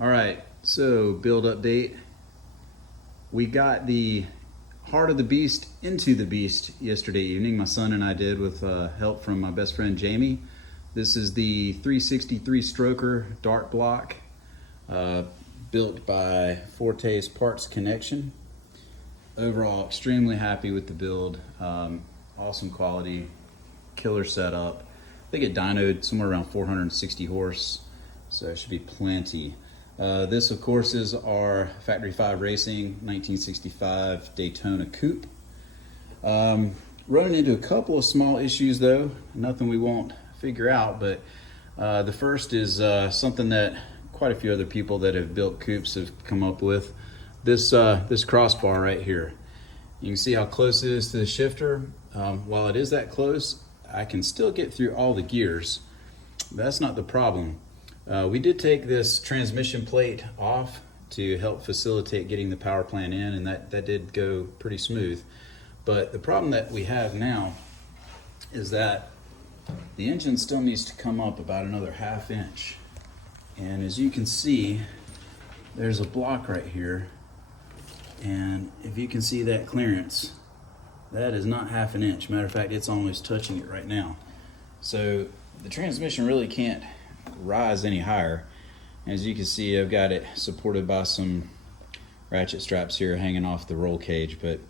All right, so build update. We got the heart of the beast into the beast yesterday evening. My son and I did with help from my best friend Jamie. This is the 363 stroker dart block built by Forte's Parts Connection. Overall, extremely happy with the build. Awesome quality, killer setup. I think it dynoed somewhere around 460 horse, so it should be plenty. This, of course, is our Factory 5 Racing 1965 Daytona Coupe. Running into a couple of small issues, though. Nothing we won't figure out, but the first is something that quite a few other people that have built coupes have come up with. This crossbar right here. You can see how close it is to the shifter. While it is that close, I can still get through all the gears. That's not the problem. We did take this transmission plate off to help facilitate getting the power plant in, and that did go pretty smooth. But the problem that we have now is that the engine still needs to come up about another ½ inch. And as you can see, there's a block right here. And if you can see that clearance, that is not ½ inch. Matter of fact, it's almost touching it right now. So the transmission really can't rise any higher. As you can see, I've got it supported by some ratchet straps here hanging off the roll cage, but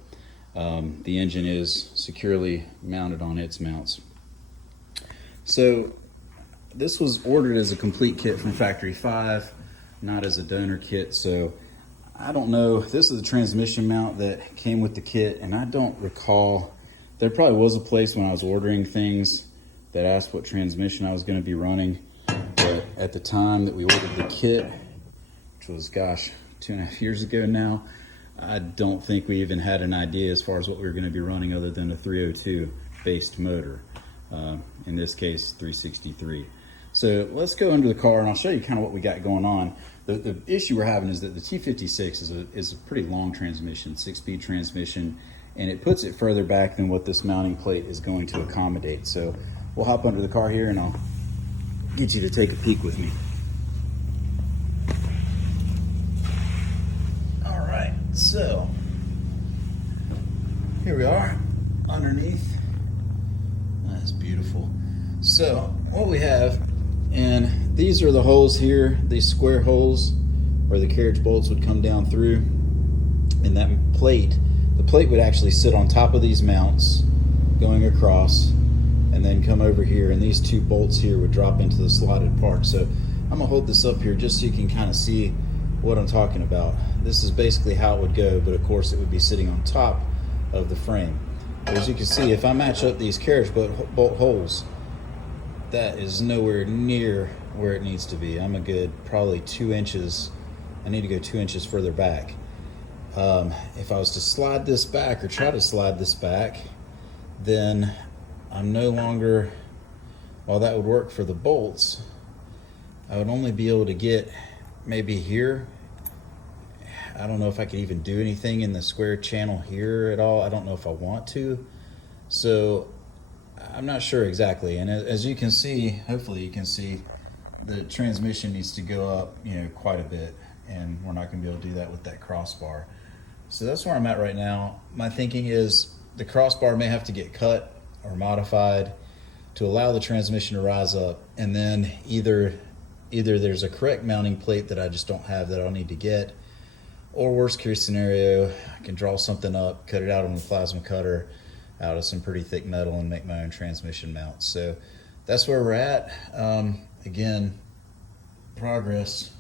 the engine is securely mounted on its mounts. So this was ordered as a complete kit from Factory 5, not as a donor kit. So I don't know, this is the transmission mount that came with the kit, and I don't recall, there probably was a place when I was ordering things that asked what transmission I was going to be running. But at the time that we ordered the kit, which was, gosh, 2.5 years ago now, I don't think we even had an idea as far as what we were going to be running other than a 302 based motor. In this case, 363. So let's go into the car and I'll show you kind of what we got going on. The issue we're having is that the T56 is a pretty long transmission, 6-speed transmission, and it puts it further back than what this mounting plate is going to accommodate. So we'll hop under the car here and I'll get you to take a peek with me. All right, so here we are underneath. That's beautiful. So what we have, and these are the holes here, these square holes where the carriage bolts would come down through, and that plate, the plate would actually sit on top of these mounts going across and then come over here, and these two bolts here would drop into the slotted part. So I'm gonna hold this up here just so you can kind of see what I'm talking about. This is basically how it would go, but of course it would be sitting on top of the frame. But as you can see, if I match up these carriage bolt holes, that is nowhere near where it needs to be. I'm a good probably 2 inches. I need to go 2 inches further back. If I was to slide this back or try to slide this back, then I'm no longer, while that would work for the bolts, I would only be able to get maybe here. I don't know if I could even do anything in the square channel here at all. I don't know if I want to. So I'm not sure exactly. And as you can see, hopefully you can see, the transmission needs to go up, quite a bit, and we're not gonna be able to do that with that crossbar. So that's where I'm at right now. My thinking is the crossbar may have to get cut or modified to allow the transmission to rise up, and then either there's a correct mounting plate that I just don't have that I'll need to get, or worst case scenario, I can draw something up, cut it out on the plasma cutter out of some pretty thick metal and make my own transmission mounts. So that's where we're at. Again, progress.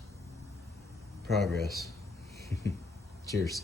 Cheers.